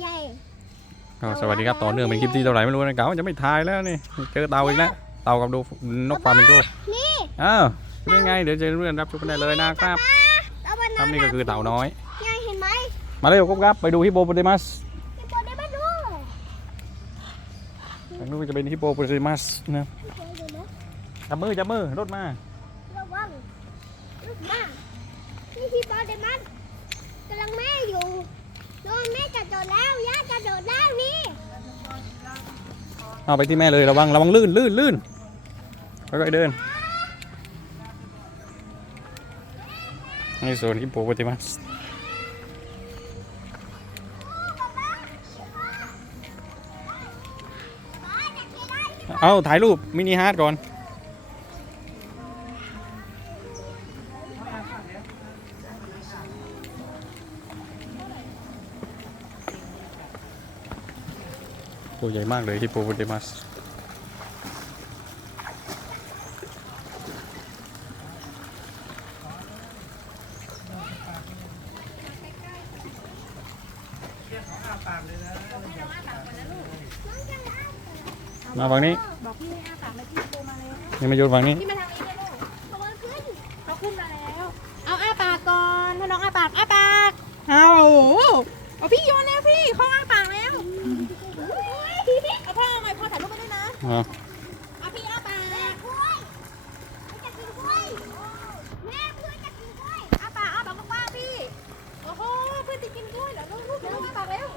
ใหญ่ก็สวัสดีครับต่อเนื่องเป็นคลิปที่เท่าไหร่ไม่รู้นะเก๋าจะไม่ถ่ายแล้วนี่เจอเต่าอีกแล้วเต่ากับดูนกฟลามิงโกนี่อ้าวเป็นไงเดี๋ยวเจะเรื่องรับชมกันได้เลยนะครับตะวันครับนี่ก็คือเต่าน้อยใหญ่เห็นไหมมาเร็วครับไปดูฮิปโปโปเตมัสพี่ปอได้มาดูทางนู้นจะเป็นฮิปโปโปเตมัสนะพี่ปอดูนะจับมือจับมือรถมาระวังลูกมานี่พี่ปอได้มันกำลังแม่อยู่ โดนแม่จะโดดแล้วย่าจะโดดแล้วนี่เอาไปที่แม่เลยระวังระวังลื่นลื่นลื่นค่อยๆเดินนี่ส่วนฮิปโปโปเตมัสเอาถ่ายรูปมินิฮาร์ดก่อน ตัวใหญ่มากเลยฮิปโปโปเตมัสมาฝั่งนี้ บอกพี่ให้อ้าปากเลยพี่โตมาแล้วนี่มาโยนฝั่งนี้พี่มาทางนี้เลยลูกระวังขึ้นเขาขึ้นมาแล้ว เอาอ้าปากก่อนให้น้องอ้าปากอ้าปาก เอาโอ้โหเอาพี่โยนแล้วพี่เขาอ้าปากแล้วเอาพ่อเอาหน่อยพ่อถ่ายรูป ไปด้วยนะอ่าเอาพี่อ้าปากกล้วยจะกินกล้วยแม่เพื่อนจะกินกล้วยอ้าปากอ้าปากกว้างๆพี่โอ้โหเพื่อนจะกินกล้วยเหรอลูกลูกเร็วอ้าปากเร็ว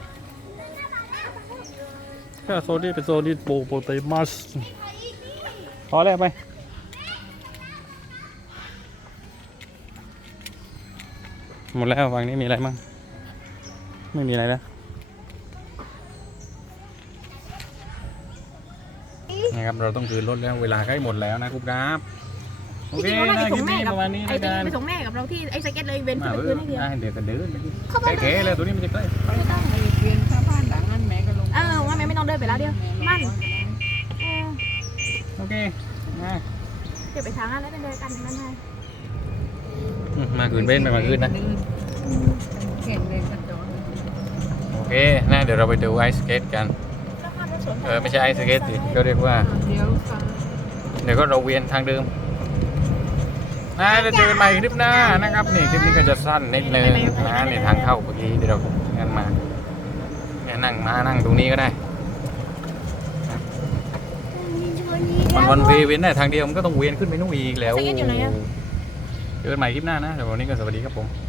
แค่โซนนี้เป็นโซนที่โปโปเตมัสพอแล้วไปหมดแล้วฝั่งนี้มีอะไรมั่งไม่มีอะไรแล้ว นะครับเราต้องคืนรถแล้วเวลาใกล้หมดแล้วนะครับครับโอจเคริงๆเรานะไปคส่ลิงปแม่นี้กัปบระมาณนี้ไอ้นะจริกังนๆไปส่งแม่กับเราที่ไอ้สเก็ตเลยเบนมาขึ้นเอไปอคืนให้เดียวอ่าเดี๋ยวจะเดินไปดิเก๋ๆเลยตัวนี้มันจะใกล้ไม่ต้องไปเรียนชาวบ้านหลังนั้นแม่ก็ลงเออว่าแม่ไม่ต้องเดินไปแล้วเดียวมันเออโอเคมาเดี๋ยวไปทางนั้นแล้วเป็นเดินกันนั่นไงอืมมาคืนเบ้นไปมาคืนนะเก่งเลยกระโดดโอเคนะเดี๋ยวเราไปดูไอซ์สเกตกัน เออไม่ใช่ไอซ์สเกตสิก็เรียกว่าเดี๋ยวฟังเดี๋ยวก็เราเวียนทางเดิมนะจะเจอกันใหม่คลิปหน้านะครับ นี่คลิปนี้ก็จะสั้นนิดนึงนะนี่ทางเข้าเมื่อกี้ที่เราเงินมาเนี่ยนั่งมานั่งตรงนี้ก็ได้มีชนนี้มันแล้ววันเวย์เวียนได้ทางเดียวมันก็ต้องเวียนขึ้นไปนู่นอีกแล้วสเก็ตอยู่ไหนอะเจอกันใหม่คลิปหน้านะแต่วันนี้ก็สวัสดีครับผม